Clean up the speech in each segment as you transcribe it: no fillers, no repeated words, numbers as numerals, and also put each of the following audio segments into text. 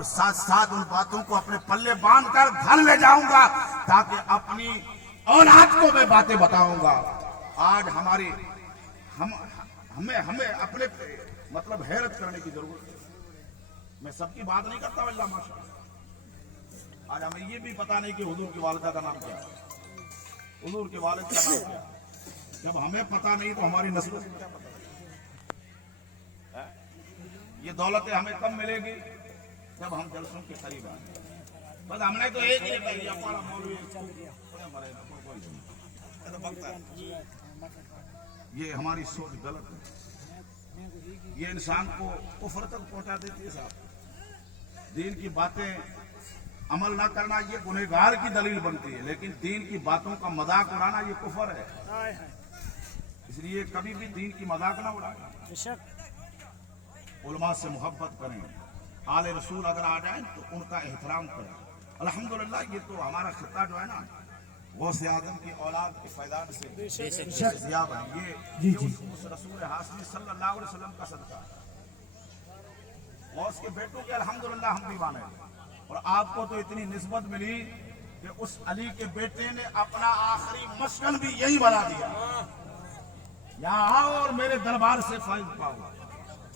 اور ساتھ ساتھ ان باتوں کو اپنے پلے باندھ کر گھر لے جاؤں گا تاکہ اپنی اولاد کو میں باتیں بتاؤں گا. آج ہمیں اپنے مطلب حیرت کرنے کی ضرورت ہے. میں سب کی بات نہیں کرتا اللہ ماشاء اللہ. آج ہمیں یہ بھی پتا نہیں کہ حضور کی والدہ کا نام کیا ہے, حضور کے والد کا نام کیا ہے. جب ہمیں پتا نہیں تو ہماری نسلوں سے کیا پتا. یہ دولتیں ہمیں کب ملے گی جب ہم جلسوں کے قریب آئیں. بس ہم نے تو ایک ہی یہ ہماری سوچ غلط ہے. یہ انسان کو کفر تک پہنچا دیتی ہے صاحب. دین کی باتیں عمل نہ کرنا یہ گنہگار کی دلیل بنتی ہے, لیکن دین کی باتوں کا مذاق اڑانا یہ کفر ہے. اس لیے کبھی بھی دین کی مذاق نہ اڑائیں. علماء سے محبت کریں, آل رسول اگر آ جائیں تو ان کا احترام کریں. الحمدللہ یہ تو ہمارا خطہ جو ہے نا غوث اعظم کی اولاد کے فیضان سے ضیاء ہے. یہ اس رسول ہاشمی صلی اللہ علیہ وسلم کا صدقہ ہے. غوث کے بیٹوں کے الحمدللہ ہم دیوانے ہیں. اور آپ کو تو اتنی نسبت ملی کہ اس علی کے بیٹے نے اپنا آخری مسکن بھی یہی بنا دیا. یہاں آؤ اور میرے دربار سے فیض پاؤ.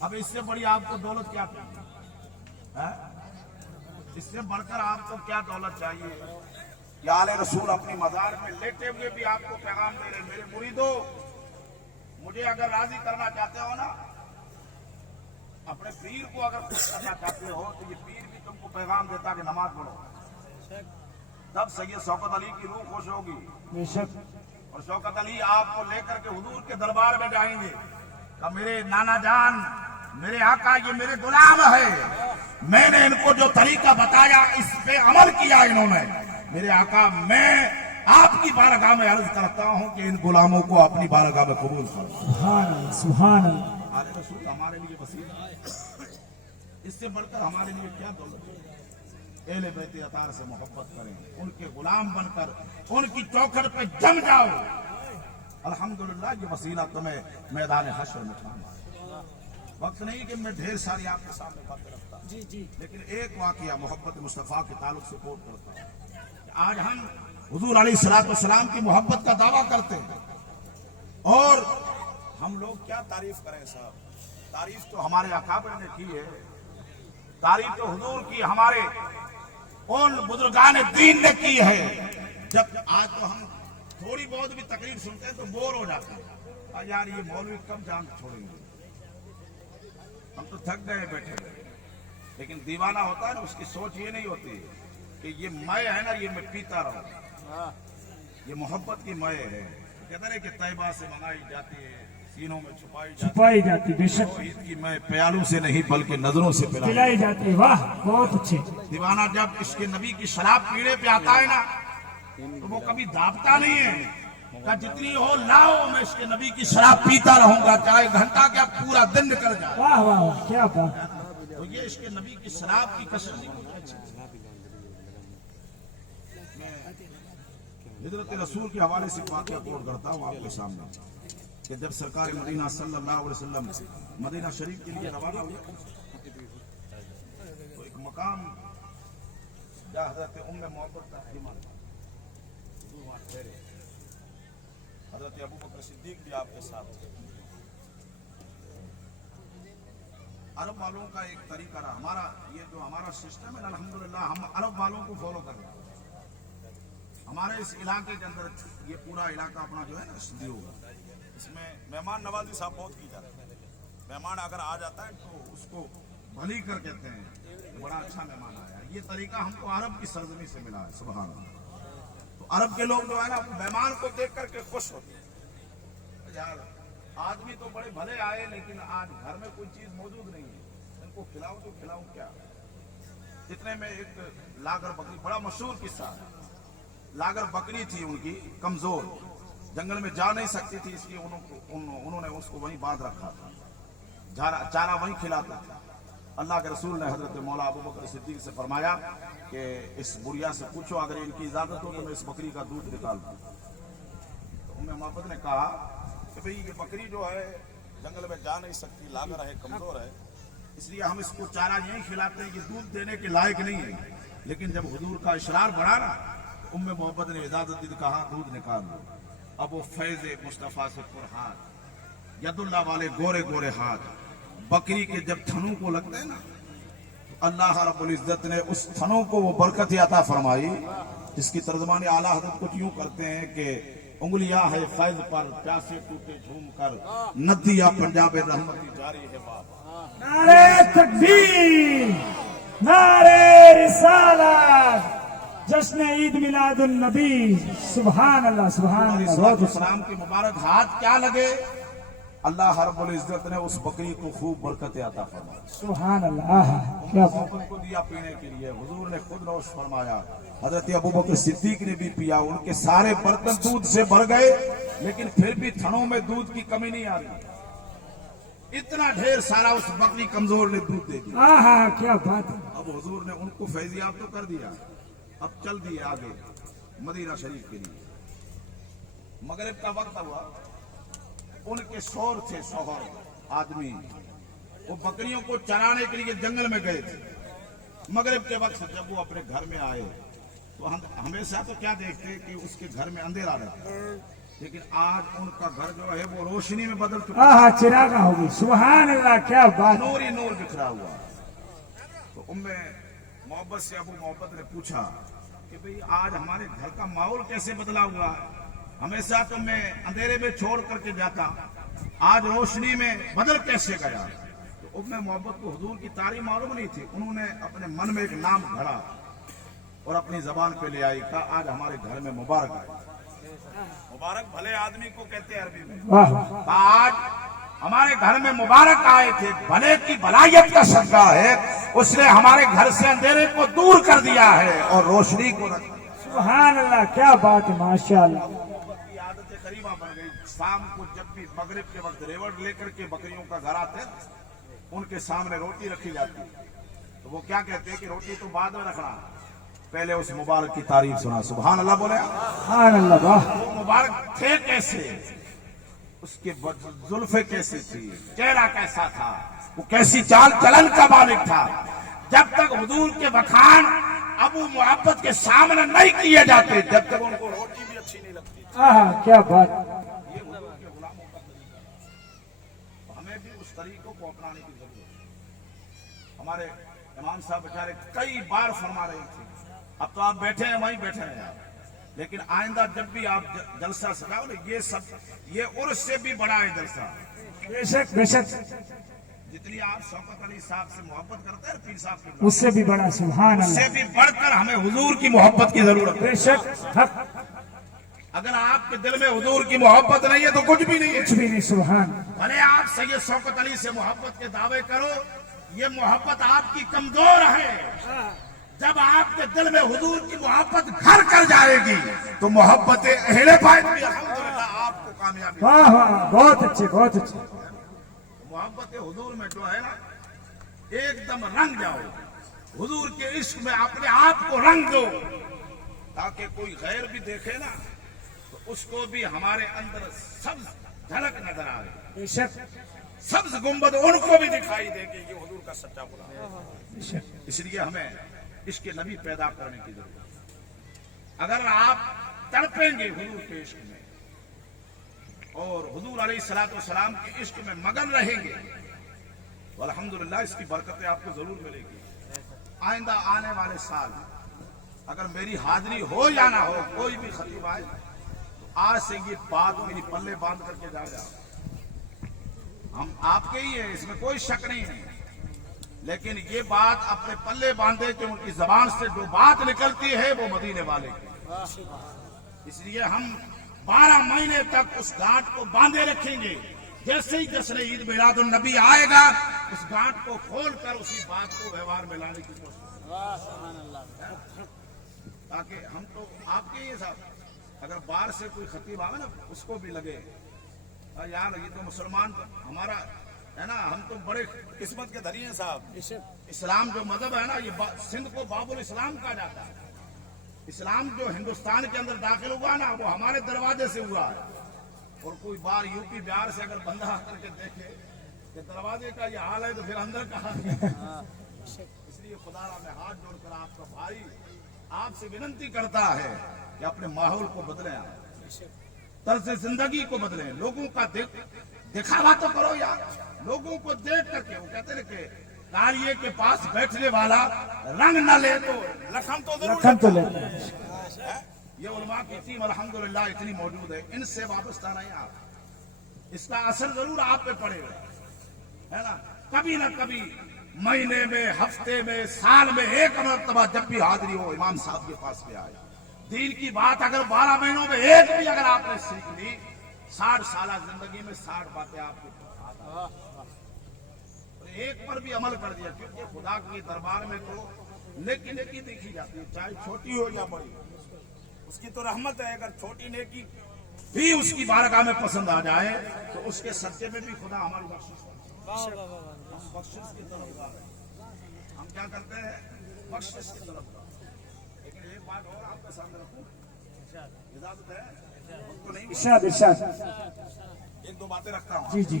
اب اس سے بڑی آپ کو دولت کیا چاہیے؟ اس سے بڑھ کر آپ کو کیا دولت چاہیے؟ یا آل رسول اپنی مزار میں لیٹے ہوئے بھی آپ کو پیغام دے رہے, میرے مریدو مجھے اگر راضی کرنا چاہتے ہو نا, اپنے پیر کو اگر خوش کرنا چاہتے ہو تو یہ پیر بھی تم کو پیغام دیتا کہ نماز پڑھو. تب سید شوکت علی کی روح خوش ہوگی. اور شوکت علی آپ کو لے کر کے حضور کے دربار میں جائیں گے کہ میرے نانا جان, میرے آقا, یہ میرے غلام ہے, میں نے ان کو جو طریقہ بتایا اس پہ عمل کیا انہوں نے. میرے آقا میں آپ کی بارگاہ میں عرض کرتا ہوں کہ ان غلاموں کو اپنی بارگاہ میں قبول کرو. سبحان اللہ. آل رسول ہمارے لیے وسیلہ ہے. اس سے بڑھ کر ہمارے لیے کیا دولت ہے؟ اہل بیت اطہار سے محبت کریں, ان کے غلام بن کر ان کی چوکھٹ پہ جم جاؤ. الحمدللہ یہ وسیلہ تمہیں میدان حشر میں پانا. وقت نہیں کہ میں ڈھیر ساری آپ کے سامنے باتیں رکھتا ہوں, لیکن ایک واقعہ محبت مصطفیٰ کے تعلق سے کوٹ کرتا ہوں. آج ہم حضور علیہ الصلوۃ والسلام کی محبت کا دعویٰ کرتے ہیں, اور ہم لوگ کیا تعریف کریں صاحب. تعریف تو ہمارے اکابر نے کی ہے, تعریف تو حضور کی ہمارے ان بزرگان دین نے کی ہے. جب آج تو ہم تھوڑی بہت بھی تقریر سنتے ہیں تو بور ہو جاتے ہیں, یار یہ مولوی کب جان چھوڑیں گے, ہم تو تھک گئے بیٹھے ہوئے. لیکن دیوانہ ہوتا ہے نا, اس کی سوچ یہ نہیں ہوتی کہ یہ مے ہے نا, یہ میں پیتا رہوں. یہ محبت کی مے ہے. کہتے ہیں کہ طیبہ سے منگائی جاتی ہے, سینوں میں چھپائی جاتی. بے شک عید کی مے پیالوں سے نہیں بلکہ نظروں سے پلائی جاتی. واہ, بہت اچھے. دیوانہ جب اس کے نبی کی شراب پینے پہ آتا ہے نا تو وہ کبھی دابتا نہیں ہے کہ جتنی ہو لاؤ, میں اس کے نبی کی شراب پیتا رہوں گا, چاہے گھنٹہ کیا پورا دن نکل جائے. واہ واہ, کیا بات. تو یہ اس کے نبی کی شراب کی کثرت نہیں. حضرت رسول کے حوالے سے واقعہ کوٹ کرتا ہوں آپ کے سامنے کہ جب سرکار مدینہ صلی اللہ علیہ وسلم مدینہ شریف کے لیے روانہ ہوئے تو ایک مقام جہاں حضرت ام محبت کا خیمہ تھا. وہاں ٹھہرے. حضرت ابو بکر صدیق بھی آپ کے ساتھ تھے. عرب والوں کا ایک طریقہ رہا, ہمارا یہ جو ہمارا سسٹم ہے الحمدللہ ہم عرب والوں کو فالو کر رہے ہیں. ہمارے اس علاقے کے اندر یہ پورا علاقہ اپنا جو ہے نا سندھی ہوگا, اس میں مہمان نوازی صاحب بہت کی جاتی ہے. مہمان اگر آ جاتا ہے تو اس کو بھلی کر کہتے ہیں, بڑا اچھا مہمان آیا. یہ طریقہ ہم کو عرب کی سرزمین سے ملا ہے. سبحان اللہ. تو عرب کے لوگ جو ہے نا مہمان کو دیکھ کر کے خوش ہوتے ہیں. یار آدمی تو بڑے بھلے آئے لیکن آج گھر میں کوئی چیز موجود نہیں ہے, ان کو کھلاؤں تو کھلاؤں کیا. اتنے میں ایک لاگر بکری, بڑا مشہور قصہ ہے. لاگر بکری تھی ان کی کمزور, جنگل میں جا نہیں سکتی تھی, اس لیے انہوں نے اس کو وہیں باندھ رکھا تھا, چارہ وہیں کھلاتا تھا. اللہ کے رسول نے حضرت مولا ابو بکر صدیق سے فرمایا کہ اس بڑھیا سے پوچھو اگر ان کی اجازت ہو تو میں اس بکری کا دودھ نکال دوں. تو ام محبت نے کہا کہ بھئی یہ بکری جو ہے جنگل میں جا نہیں سکتی, لاگر ہے, کمزور ہے, اس لیے ہم اس کو چارہ یہی کھلاتے ہیں کہ دودھ دینے کے لائق نہیں ہے، لیکن جب حضور کا اشرار بڑھا نا تو ام محبت نے اجازت دی، کہا دودھ نکال دو۔ اب وہ فیض مصطفیٰ سے پرہات ید اللہ والے گورے گورے ہاتھ بکری کے جب تھنوں کو لگتے ہیں نا تو اللہ رب العزت نے اس تھنوں کو وہ برکت عطا فرمائی، جس کی ترجمانی اعلیٰ حضرت کچھ یوں کرتے ہیں کہ انگلیاں ہے فیض پر پیاسے ٹوٹے جھوم کر ندیاں پنجاب رحمتی جاری ہے باب۔ نعرہ تکبیر، نعرہ رسالت، جشن عید میلاد النبی، سبحان اللہ سبحان اللہ، بہت اچھا۔ السلام کے مبارک ہاتھ کیا لگے، اللہ رب العزت نے اس بکری کو خوب برکت عطا فرمائی، سبحان اللہ، آہا کیا بات۔ محبت کو دیا پینے کے لیے، حضور نے خود نوش فرمایا، حضرت ابوبکر صدیق نے بھی پیا، ان کے سارے برتن دودھ سے بھر گئے لیکن پھر بھی تھنوں میں دودھ کی کمی نہیں آ رہی، اتنا ڈھیر سارا اس بکری کمزور نے دودھ دے دیا۔ آہا کیا بات ہے۔ اب حضور نے ان کو فیضیاب تو کر دیا، اب چل دیے آگے مدینہ شریف کے لیے۔ مغرب کا وقت ہوا، ان کے شور تھے شوہر آدمی، وہ بکریوں کو چرانے کے لیے جنگل میں گئے تھے۔ مغرب کے وقت جب وہ اپنے گھر میں آئے تو ہم ہمیشہ تو کیا دیکھتے کہ اس کے گھر میں اندھیرا رہتا، لیکن آج ان کا گھر جو ہے وہ روشنی میں بدل چکا، آہا چراغاں ہو گئی، سبحان اللہ کیا بات۔ نور ہی نور بکھرا ہوا۔ تو ام محبت سے ابو محبت نے پوچھا کہ بھئی آج ہمارے گھر کا ماحول کیسے بدلا ہوا ہے، ہمیشہ تو میں اندھیرے میں چھوڑ کر کے جاتا، آج روشنی میں بدل کیسے گیا۔ تو ام محبت کو حضور کی تعریف معلوم نہیں تھی، انہوں نے اپنے من میں ایک نام گھڑا اور اپنی زبان پہ لے آئی، کہا آج ہمارے گھر میں مبارک آئے۔ مبارک بھلے آدمی کو کہتے ہیں عربی میں، واہ، آج ہمارے گھر میں مبارک آئے تھے، بھلے کی بلائیت کا صدقہ ہے، اس نے ہمارے گھر سے اندھیرے کو دور کر دیا ہے اور روشنی کو رکھ دیا۔ سبحان اللہ کیا بات ہے، ماشاءاللہ۔ محبت کی عادت قریبہ بن گئی، شام کو جب بھی مغرب کے وقت ریوڑ لے کر کے بکریوں کا گھر آتے ان کے سامنے روٹی رکھی جاتی، تو وہ کیا کہتے ہیں کہ روٹی تو بعد میں رکھنا، پہلے اس مبارک کی تعریف سنا، سبحان اللہ بولے۔ سبحان اللہ، واہ، وہ مبارک تھے کیسے، اس کے زلفیں کیسی تھی، چہرہ کیسا تھا، وہ کیسی چال چلن کا مالک تھا۔ جب تک حضور کے بخان ابو محبت کے سامنے نہیں کیے جاتے جب تک ان کو روٹی بھی اچھی نہیں لگتی۔ آہا کیا بات۔ یہ حضور کے غلاموں کا طریقہ ہے، ہمیں بھی اس طریقوں کو اپنانے کی ضرورت ہے۔ ہمارے امام صاحب بیچارے کئی بار فرما رہے تھے، اب تو آپ بیٹھے ہیں وہیں بیٹھے ہیں آپ، لیکن آئندہ جب بھی آپ جلسہ سجاؤ نا، یہ سب یہ عرس سے بھی بڑا ہے جلسہ۔ بے شک بے شک، جتنی آپ شوکت علی صاحب سے محبت کرتے ہیں پیر صاحب کے، اس سے بھی بڑا، سبحان اس سے اللہ، بھی بڑھ کر ہمیں حضور کی محبت کی ضرورت ہے۔ بے شک، حق، اگر آپ کے دل میں حضور کی محبت نہیں ہے تو کچھ بھی نہیں ہے۔ کچھ بھی نہیں، سبحان۔ بھلے آپ سید شوکت علی سے محبت کے دعوے کرو، یہ محبت آپ کی کمزور ہے۔ جب آپ کے دل میں حضور کی محبت گھر کر جائے گی تو محبت اہل بیت بھی الحمدللہ آپ کو کامیابی۔ واہ واہ، بہت اچھے بہت اچھے۔ محبت حضور میں جو ہے نا، ایک دم رنگ جاؤ، حضور کے عشق میں اپنے آپ کو رنگ دو، تاکہ کوئی غیر بھی دیکھے نا تو اس کو بھی ہمارے اندر سبز جھلک نظر آئے، بے شک سبز گنبد ان کو بھی دکھائی دے کہ یہ حضور کا سچا غلام ہے۔ بے شک، اس لیے ہمیں عشق نبی پیدا کرنے کی ضرورت ہے۔ اگر آپ تڑپیں گے حضور کے عشق میں اور حضور علیہ الصلوۃ والسلام کے عشق میں مگن رہیں گے تو الحمدللہ اس کی برکتیں آپ کو ضرور ملے گی۔ آئندہ آنے والے سال اگر میری حاضری ہو یا نہ ہو، کوئی بھی خطیب آئے تو آج سے یہ بات میری پلے باندھ کر کے جا ہم آپ کے ہی ہیں، اس میں کوئی شک نہیں ہے، لیکن یہ بات اپنے پلے باندھے کہ ان کی زبان سے جو بات نکلتی ہے وہ مدینے والے کی۔ اس لیے ہم 12 مہینے تک اس گانٹ کو باندھے رکھیں گے، جیسے ہی جشن عید میلاد النبی آئے گا اس گانٹ کو کھول کر اسی بات کو ویوہار میں لانے کی کوشش کریں، تاکہ ہم تو آپ کے ہی صاحب، اگر باہر سے کوئی خطیب آئے نا اس کو بھی لگے یار یہ تو مسلمان ہمارا ہے نا، ہم تو بڑے قسمت کے دھری ہیں صاحب۔ اسلام جو مذہب ہے نا، یہ سندھ کو باب الاسلام کہا جاتا ہے۔ اسلام جو ہندوستان کے اندر داخل ہوا نا وہ ہمارے دروازے سے ہوا ہے، اور کوئی بار یو پی بہار سے اگر بندہ آ کر کے دیکھے کہ دروازے کا یہ حال ہے تو پھر اندر کا حال ہے۔ اس لیے خدا را میں ہاتھ جوڑ کر آپ کا بھائی آپ سے وننتی کرتا ہے کہ اپنے ماحول کو بدلیں، طرز زندگی کو بدلیں، لوگوں کا دکھاوا تو کرو یار، لوگوں کو دیکھ کر کے وہ کہتے ہیں کہ کاریے کے پاس بیٹھنے والا رنگ نہ لے تو لکھن تو ضرور لکھن تو لیتا لیتا ہے۔ ہے۔ یہ علماء کی ٹیم الحمدللہ اتنی موجود ہے، ان سے وابستہ نہیں آپ، اس کا اثر ضرور آپ پہ پڑے گا، ہے نا؟ کبھی نہ کبھی مہینے میں، ہفتے میں، سال میں ایک مرتبہ جب بھی حاضری ہو امام صاحب کے پاس میں آئے۔ دین کی بات اگر 12 مہینوں میں ایک بھی اگر آپ نے سیکھ لی، 60 سالہ زندگی میں 60 باتیں آپ کے پاس ایک پر بھی عمل کر دیا، کیونکہ خدا کے دربار میں تو نیکی نیکی دیکھی جاتی ہے، چاہے چھوٹی ہو یا بڑی، اس کی تو رحمت ہے۔ اگر چھوٹی نیکی بھی اس کی بارگاہ میں پسند آ جائے تو اس کے صدقے میں بھی خدا ہماری بخشش کی طرف گار ہے۔ ہم کیا کرتے ہیں؟ بخشش کی طرف گار۔ لیکن ایک بات اور آپ کے سامنے رکھوں، اجازت ہے؟ ارشاد ارشاد۔ ایک دو باتیں رکھتا ہوں۔ جی جی